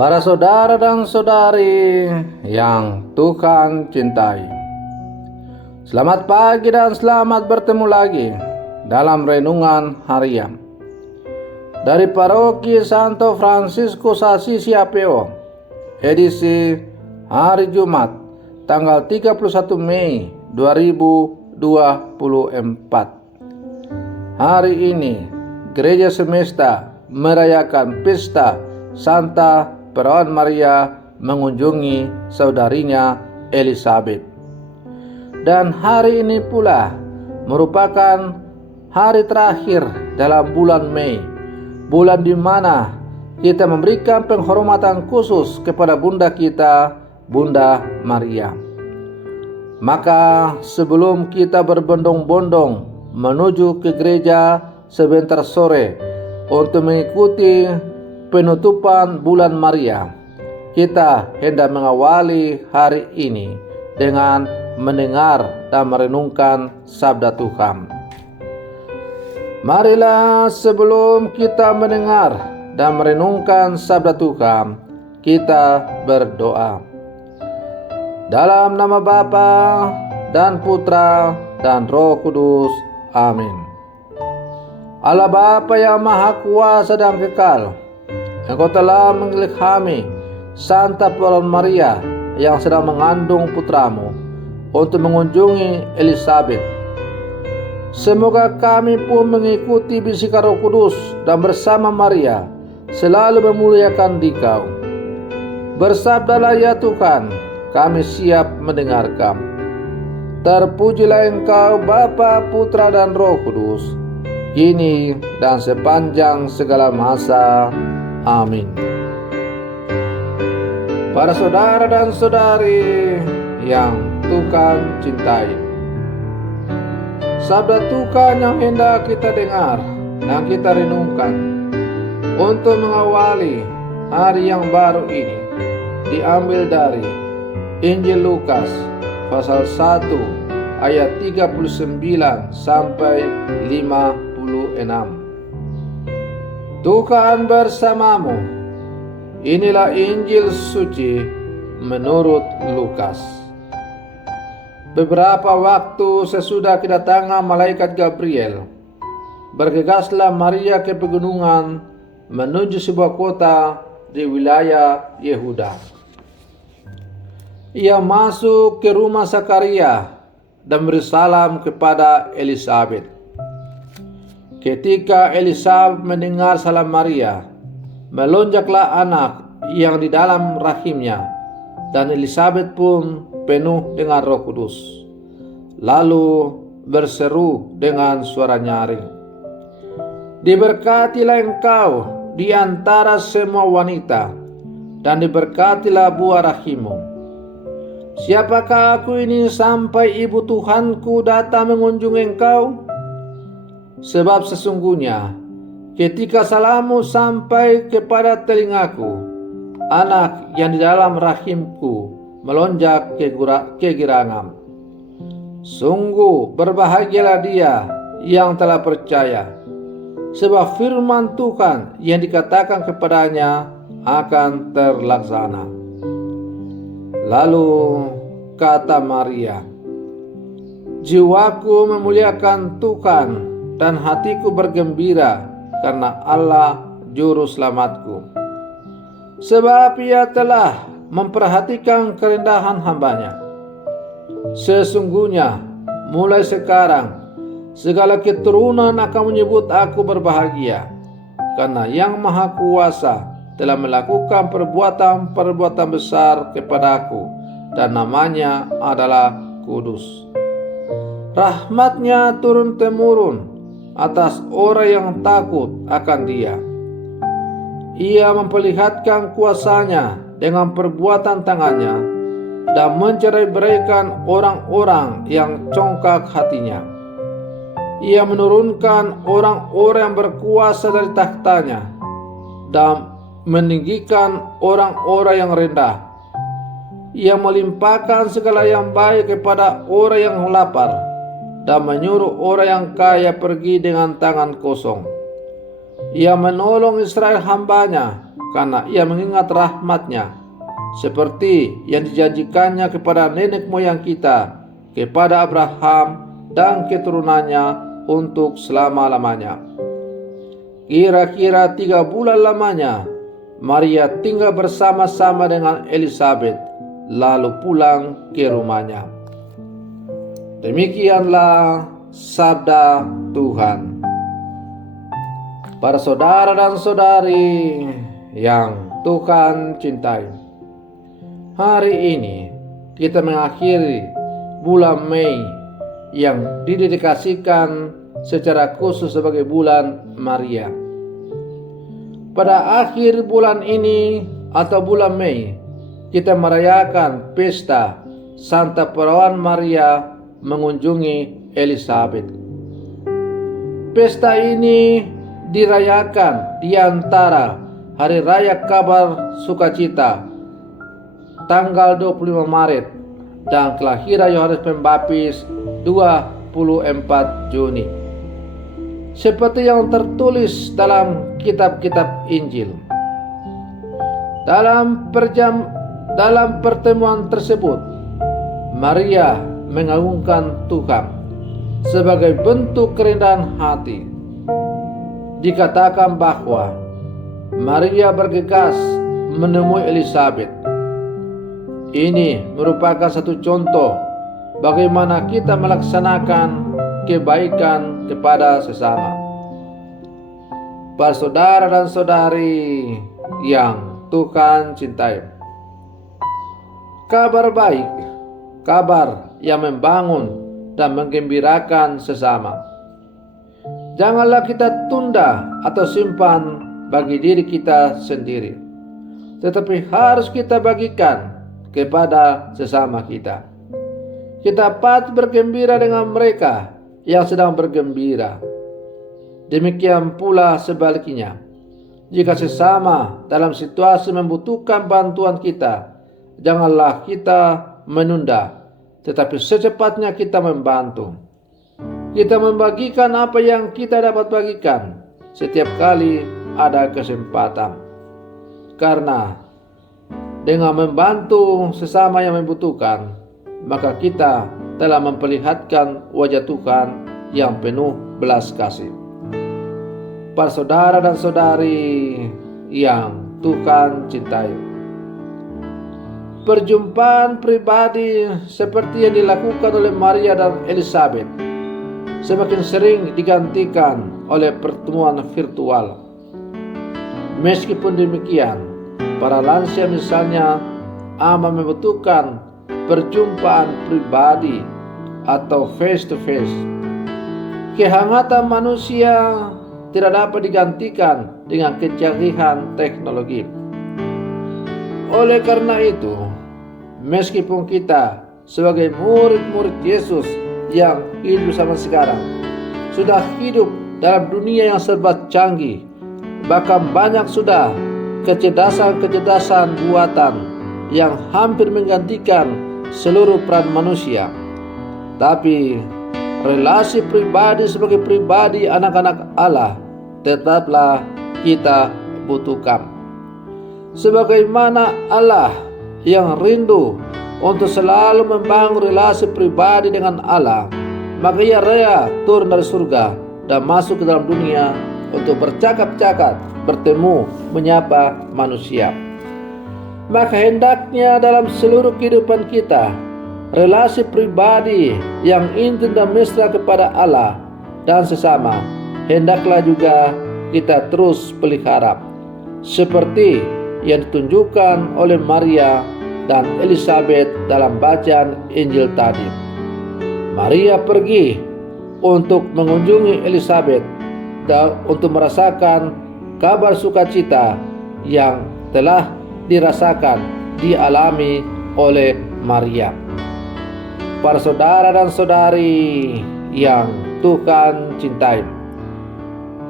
Para saudara dan saudari yang Tuhan cintai, selamat pagi dan selamat bertemu lagi dalam renungan harian dari Paroki Santo Fransiskus Assisi APO, edisi hari Jumat tanggal 31 Mei 2024. Hari ini Gereja Semesta merayakan pesta Santa Perawan Maria mengunjungi saudarinya Elizabeth. Dan hari ini pula merupakan hari terakhir dalam bulan Mei, bulan di mana kita memberikan penghormatan khusus kepada Bunda kita, Bunda Maria. Maka sebelum kita berbondong-bondong menuju ke gereja sebentar sore untuk mengikuti penutupan bulan Maria, kita hendak mengawali hari ini dengan mendengar dan merenungkan sabda Tuhan. Marilah sebelum kita mendengar dan merenungkan sabda Tuhan, kita berdoa. Dalam nama Bapa dan Putra dan Roh Kudus. Amin. Allah Bapa yang Maha Kuasa dan Kekal, Engkau telah mengilhami Santa Perawan Maria yang sedang mengandung putramu untuk mengunjungi Elizabeth. Semoga kami pun mengikuti bisikan Roh Kudus dan bersama Maria selalu memuliakan Dikau. Bersabdalah ya Tuhan, kami siap mendengarkan. Terpujilah Engkau Bapa, Putra dan Roh Kudus, kini dan sepanjang segala masa. Amin. Para saudara dan saudari yang Tuhan cintai, sabda Tuhan yang hendak kita dengar dan kita renungkan untuk mengawali hari yang baru ini diambil dari Injil Lukas pasal 1 ayat 39 sampai 56. Tuhan bersamamu. Inilah Injil suci menurut Lukas. Beberapa waktu sesudah kedatangan malaikat Gabriel, bergegaslah Maria ke pegunungan menuju sebuah kota di wilayah Yehuda. Ia masuk ke rumah Zakaria dan beri salam kepada Elizabeth. Ketika Elizabeth mendengar salam Maria, melonjaklah anak yang di dalam rahimnya, dan Elizabeth pun penuh dengan Roh Kudus. Lalu berseru dengan suara nyaring, "Diberkatilah engkau di antara semua wanita, dan diberkatilah buah rahimmu. Siapakah aku ini sampai ibu Tuhanku datang mengunjungi engkau? Sebab sesungguhnya ketika salammu sampai kepada telingaku, anak yang di dalam rahimku melonjak kegirangan. Sungguh berbahagialah dia yang telah percaya, sebab firman Tuhan yang dikatakan kepadanya akan terlaksana." Lalu kata Maria, "Jiwaku memuliakan Tuhan dan hatiku bergembira karena Allah Juru Selamatku. Sebab Ia telah memperhatikan kerendahan hamba-Nya. Sesungguhnya mulai sekarang segala keturunan akan menyebut aku berbahagia, karena Yang Maha Kuasa telah melakukan perbuatan-perbuatan besar kepadaku, dan namanya adalah Kudus. Rahmat-Nya turun-temurun atas orang yang takut akan Dia. Ia memperlihatkan kuasa-Nya dengan perbuatan tangan-Nya dan mencerai-beraikan orang-orang yang congkak hatinya. Ia menurunkan orang-orang yang berkuasa dari takhta-Nya dan meninggikan orang-orang yang rendah. Ia melimpahkan segala yang baik kepada orang yang lapar dan menyuruh orang yang kaya pergi dengan tangan kosong. Ia menolong Israel hamba-Nya karena ia mengingat rahmat-Nya, seperti yang dijanjikannya kepada nenek moyang kita, kepada Abraham dan keturunannya untuk selama-lamanya. Kira-kira 3 bulan lamanya, Maria tinggal bersama-sama dengan Elisabet, lalu pulang ke rumahnya. Demikianlah sabda Tuhan. Para saudara dan saudari yang Tuhan cintai, hari ini kita mengakhiri bulan Mei yang didedikasikan secara khusus sebagai bulan Maria. Pada akhir bulan ini atau bulan Mei, kita merayakan pesta Santa Perawan Maria mengunjungi Elisabet. Pesta ini dirayakan di antara Hari Raya Kabar Sukacita tanggal 25 Maret dan kelahiran Yohanes Pembaptis 24 Juni. Seperti yang tertulis dalam kitab-kitab Injil. Dalam pertemuan tersebut, Maria mengagungkan Tuhan sebagai bentuk kerendahan hati. Dikatakan bahwa Maria bergegas menemui Elisabet. Ini merupakan satu contoh bagaimana kita melaksanakan kebaikan kepada sesama. Para saudara dan saudari yang Tuhan cintai, kabar baik, kabar yang membangun dan menggembirakan sesama. Janganlah kita tunda atau simpan bagi diri kita sendiri, tetapi harus kita bagikan kepada sesama kita. Kita patut bergembira dengan mereka yang sedang bergembira. Demikian pula sebaliknya, jika sesama dalam situasi membutuhkan bantuan kita, janganlah kita menunda, tetapi secepatnya kita membantu. Kita membagikan apa yang kita dapat bagikan setiap kali ada kesempatan. Karena dengan membantu sesama yang membutuhkan, maka kita telah memperlihatkan wajah Tuhan yang penuh belas kasih. Para saudara dan saudari yang Tuhan cintai, perjumpaan pribadi seperti yang dilakukan oleh Maria dan Elisabet semakin sering digantikan oleh pertemuan virtual. Meskipun demikian, para lansia misalnya amat membutuhkan perjumpaan pribadi atau face to face. Kehangatan manusia tidak dapat digantikan dengan kecanggihan teknologi. Oleh karena itu, meskipun kita sebagai murid-murid Yesus yang hidup sama sekarang sudah hidup dalam dunia yang serba canggih, bahkan banyak sudah kecerdasan-kecerdasan buatan yang hampir menggantikan seluruh peran manusia, tapi relasi pribadi sebagai pribadi anak-anak Allah tetaplah kita butuhkan. Sebagaimana Allah yang rindu untuk selalu membangun relasi pribadi dengan Allah, maka Ia rela turun dari surga dan masuk ke dalam dunia untuk bercakap-cakap, bertemu, menyapa manusia. Maka hendaknya dalam seluruh kehidupan kita, relasi pribadi yang intim dan mesra kepada Allah dan sesama hendaklah juga kita terus pelihara, seperti yang ditunjukkan oleh Maria dan Elisabet dalam bacaan Injil tadi. Maria pergi untuk mengunjungi Elisabet dan untuk merasakan kabar sukacita yang telah dirasakan, dialami oleh Maria. Para saudara dan saudari yang Tuhan cintai,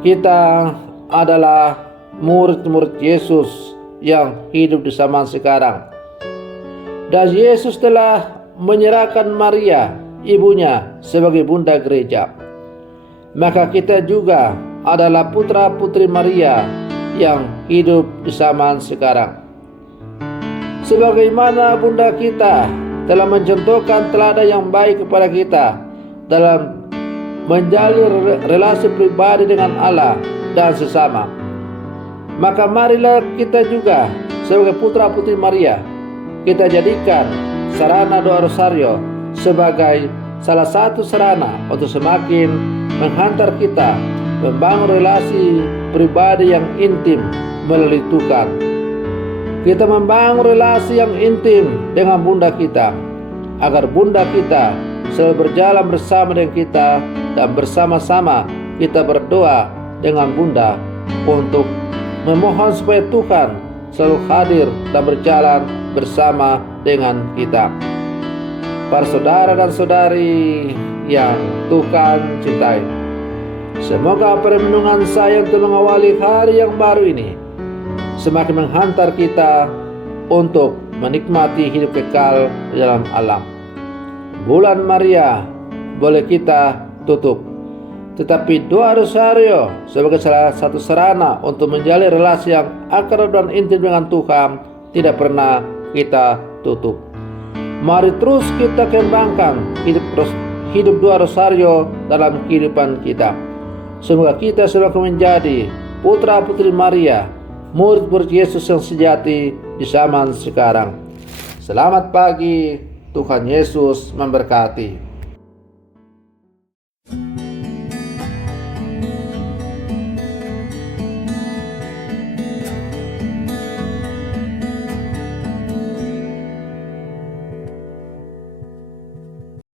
kita adalah murid-murid Yesus yang hidup di zaman sekarang. Dan Yesus telah menyerahkan Maria, ibunya, sebagai bunda gereja. Maka kita juga adalah putra-putri Maria yang hidup di zaman sekarang. Sebagaimana Bunda kita telah mencontohkan teladan yang baik kepada kita dalam menjalin relasi pribadi dengan Allah dan sesama, maka marilah kita juga sebagai putra-putri Maria, kita jadikan sarana doa rosario sebagai salah satu sarana untuk semakin menghantar kita membangun relasi pribadi yang intim melalui Tuhan. Kita membangun relasi yang intim dengan Bunda kita, agar Bunda kita selalu berjalan bersama dengan kita, dan bersama-sama kita berdoa dengan Bunda untuk memohon supaya Tuhan selalu hadir dan berjalan bersama dengan kita. Para saudara dan saudari yang Tuhan cintai, semoga perlindungan saya untuk mengawali hari yang baru ini semakin menghantar kita untuk menikmati hidup kekal di dalam alam. Bulan Maria boleh kita tutup, tetapi doa rosario sebagai salah satu sarana untuk menjalin relasi yang akrab dan intim dengan Tuhan tidak pernah kita tutup. Mari terus kita kembangkan hidup doa rosario dalam kehidupan kita. Semoga kita selalu menjadi putra-putri Maria, murid-murid Yesus yang sejati di zaman sekarang. Selamat pagi, Tuhan Yesus memberkati.